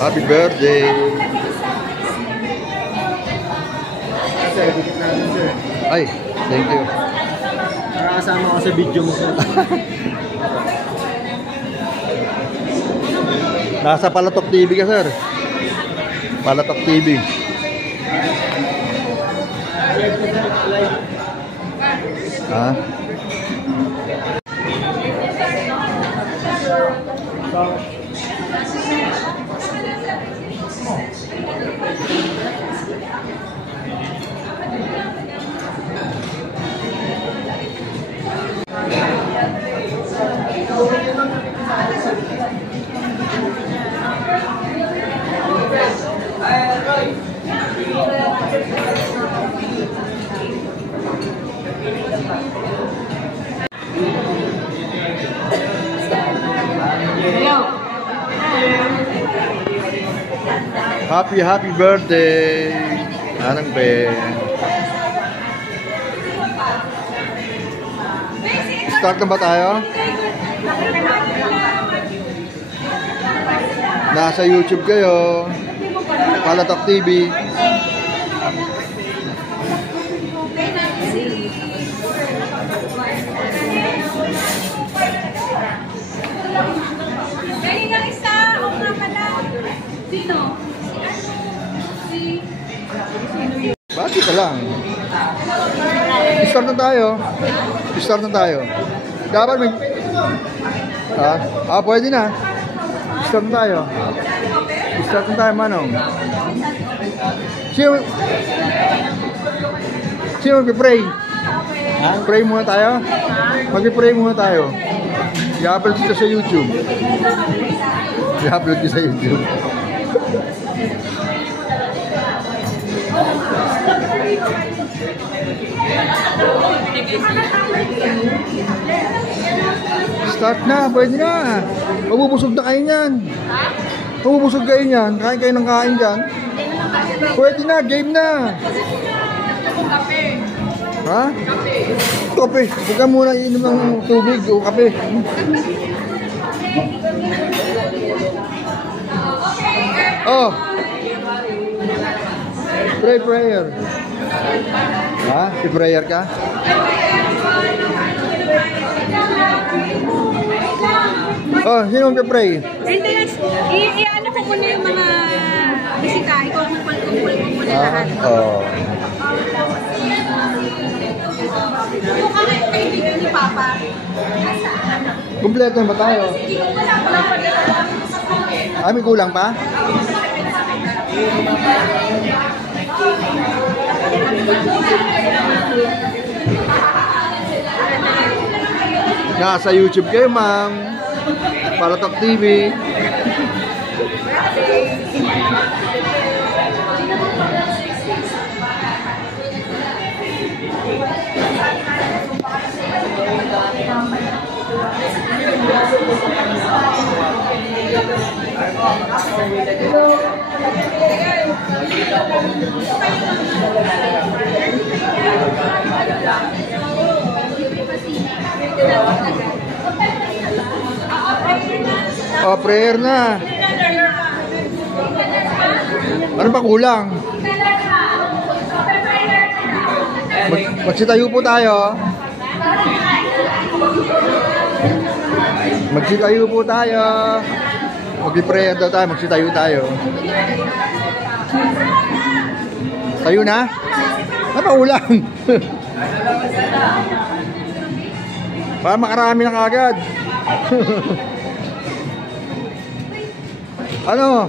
Happy birthday! Ay, thank you. Nakakasama ko sa video mo. Nasa Palatok TV ka, sir. Palatok TV. Ha? Happy birthday! Anong be? Start na ba tayo? Nasa YouTube kayo. Palatok TV. Bakit ka lang? Start na tayo. Start na tayo. Dapat may... pwede na. Start na tayo. Start na tayo, Manong. Sino mag-pray? Pray muna tayo? Mag-pray muna tayo. I-upload dito sa YouTube. I-upload dito sa YouTube. Start na, pwede na. Mabubusog na kayo niyan. Mabubusog kayo niyan. Kain kayo ng kain dyan. Pwede na, game na. Ha? Kape. Huwag ka muna inom ng tubig o kape. Oh. Prayer. Ha? I-prayer ka? Oh, sino mag-pray? I-ano ko muna yung mga bisita. Ikaw ang magpagkumpul mo muna lahat. Oo. Yung kaibigan ni Papa. Kumpleto ba tayo? May kulang pa? Nasa YouTube kayo, ma'am. Palatok TV. Oh, prayer na. Ano ba kulang? Magsitayo po tayo. Magsitayo po tayo. Mag-prayer daw tayo. Magsitayo tayo. Tayo na? Ano ba ulang? Para makarami na kagad. Ano?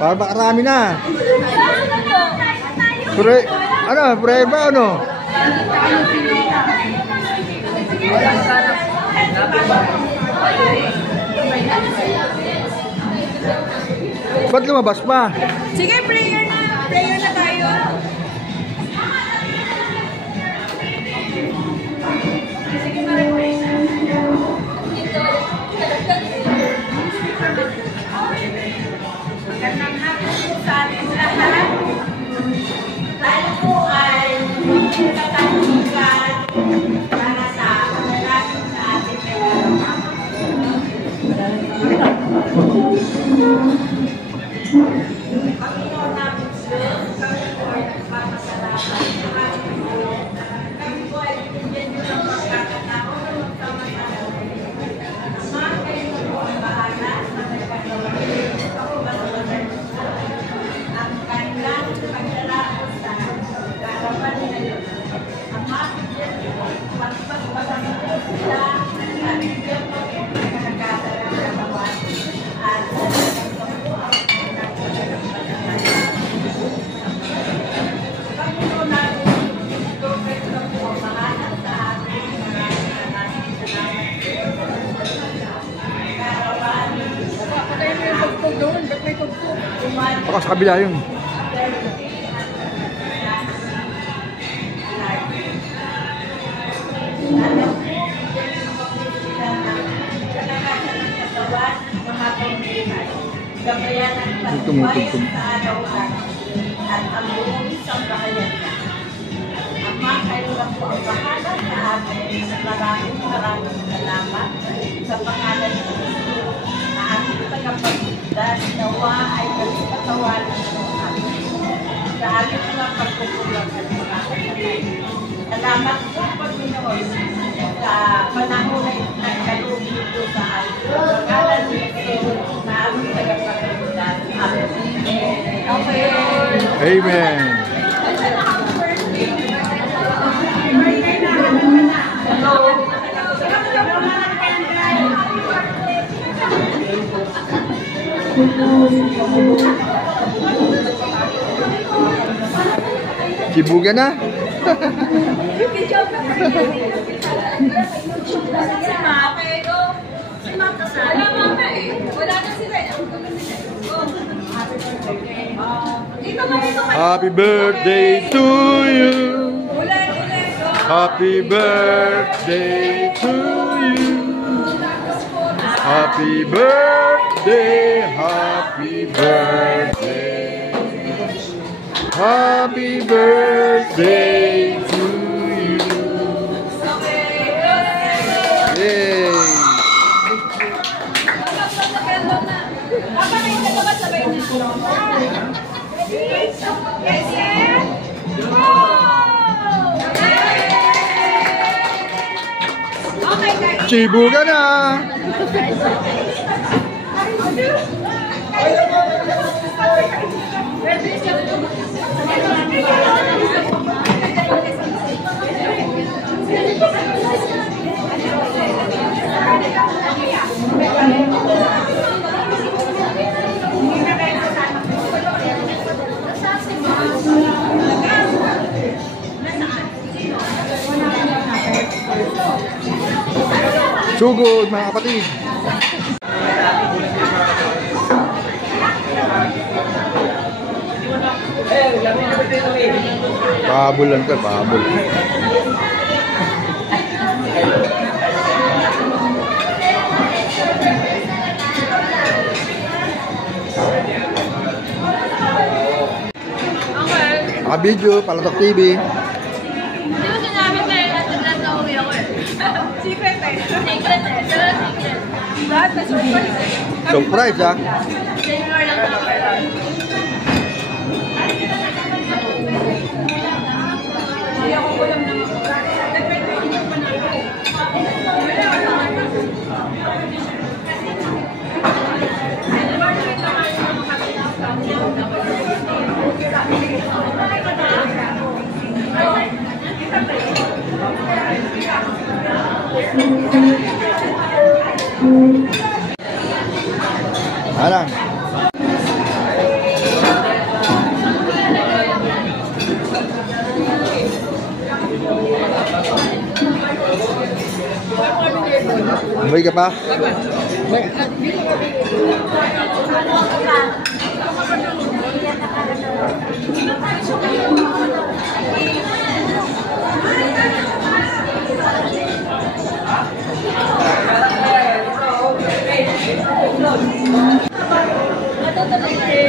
Para makarami na. Prueba ano? Ba't lumabas pa? Sige, prayer na. Prayer na tayo. Magandang hapon po sa ating lahat. Tayo po ay magkakalikan para sa panalangin sa ating kailangan. Panginoon namin Diyos, kami po ay nagpapasalamat sa ating Diyos. Kami po ay binigyan niyo ng pagkakataon ng magkamasalamat. Ama, kayo po ang bahala sa nagpagawa. Ako ba naman ang kanilang pagdalaos sa karapan nila. Ama, bigyan niyo pagpagpagpagpagpag sila at bigyan mo ang pagkakataon ng bawat at Baka sa kabila yun. gabayan ang pagbuhay sa araw-araw at ang buong isang bahayan na. Ama, kayo lang po ang bahala sa atin. Maraming salamat sa pangalan ng Diyos na aming tagapagligtas nawa ay nagpatawanan mo kami sa aming mga pagkukulang at mga kasalanan. Salamat po, Panginoon, sa panahon na nagkalubi ito sa atin. Sa pangalan ni Jesus na aming tagapagligtas. Amen. Amen. Sibugan na. Happy birthday to you. Happy birthday to you. Happy birthday, happy birthday. Happy birthday to you. Yay! Sibugan na! Sugod mga kapatid. Pabol lang ka, pabol. Video, Palatok TV. Hindi mo sinabi kayo na uwi ako eh. Secret eh. Secret eh. Pero secret. Lahat na surprise eh. Surprise ah. January lang ako. Hindi ako kulang naman. Nagpag-iingat pa na ako. Alang. Sabay ka pa?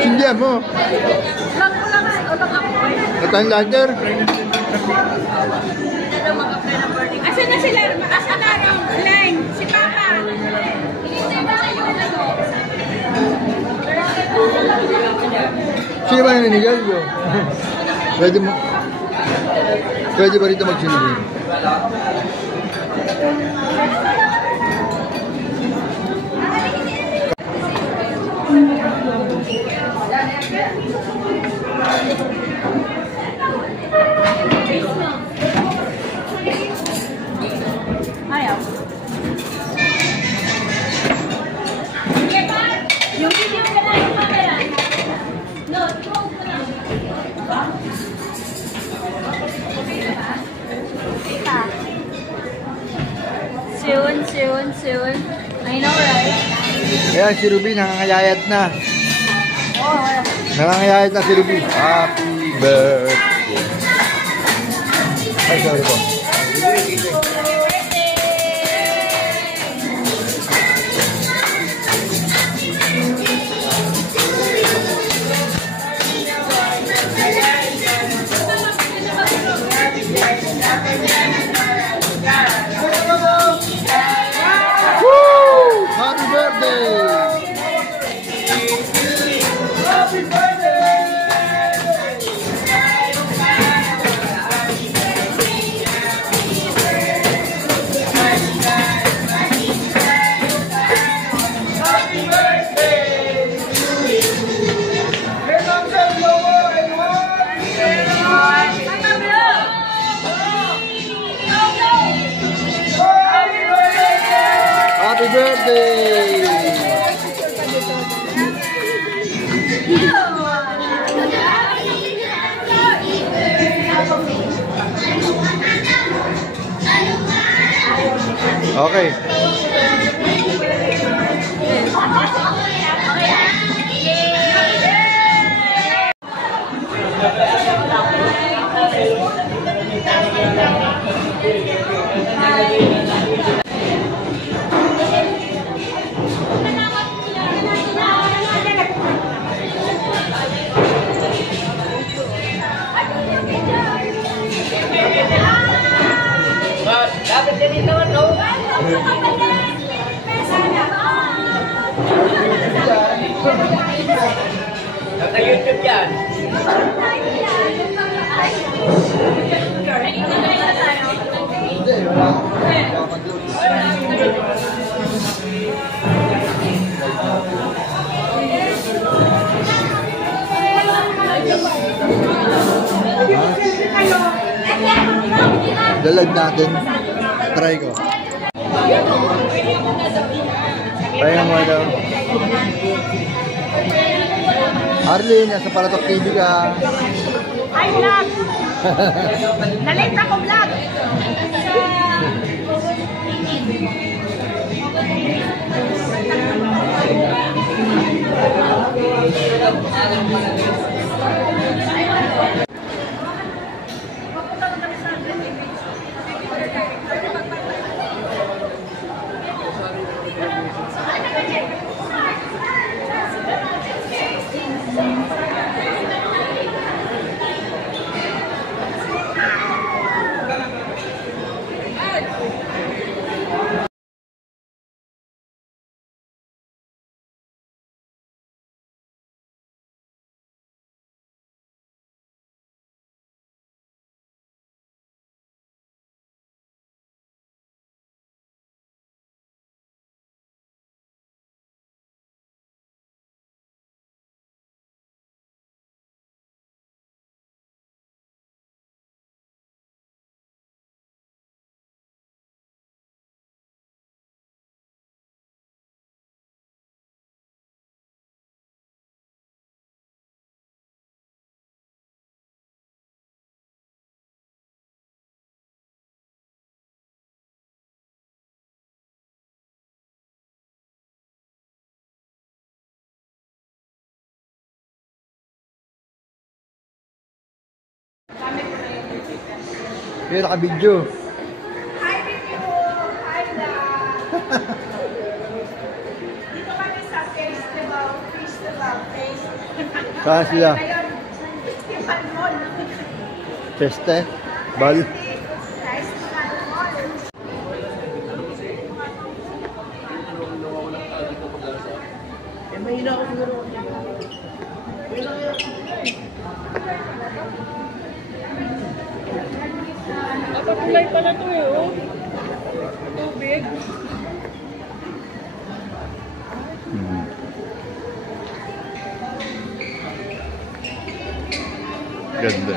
Sindihan mo. At ang lighter. Asan na sila? Asan na Len? Si Papa? Sino ba naninigal ko? Pwede mo. Pwede ba rito magsinigil? Ayaw. Yung video ka na yung camera. No, close ka na. Soon. I know, right? Ayan, si Ruby nakangayayat na. Nakangayayat na si Ruby. Happy birthday. Ay, sorry po. Woo! Happy birthday! Happy Happy birthday! Okay. Dapat din ito, no? Naka-YouTube yan. Hindi, wala. Dalag natin. Try ko. Kaya mo daw. Arlene, nasa Paratok TV ka. Hi, vlog! Nalit ako vlog! Kaya naka-video. Hi, review! Hi, vlog! Dito kami sa festival. Saan sila? Ngayon, Festival Mall. Feste? Bal? Festival Mall. Mahina ako siguro. Kapag-kulay pala to eh, oh. Tubig. Hmm. Ganda.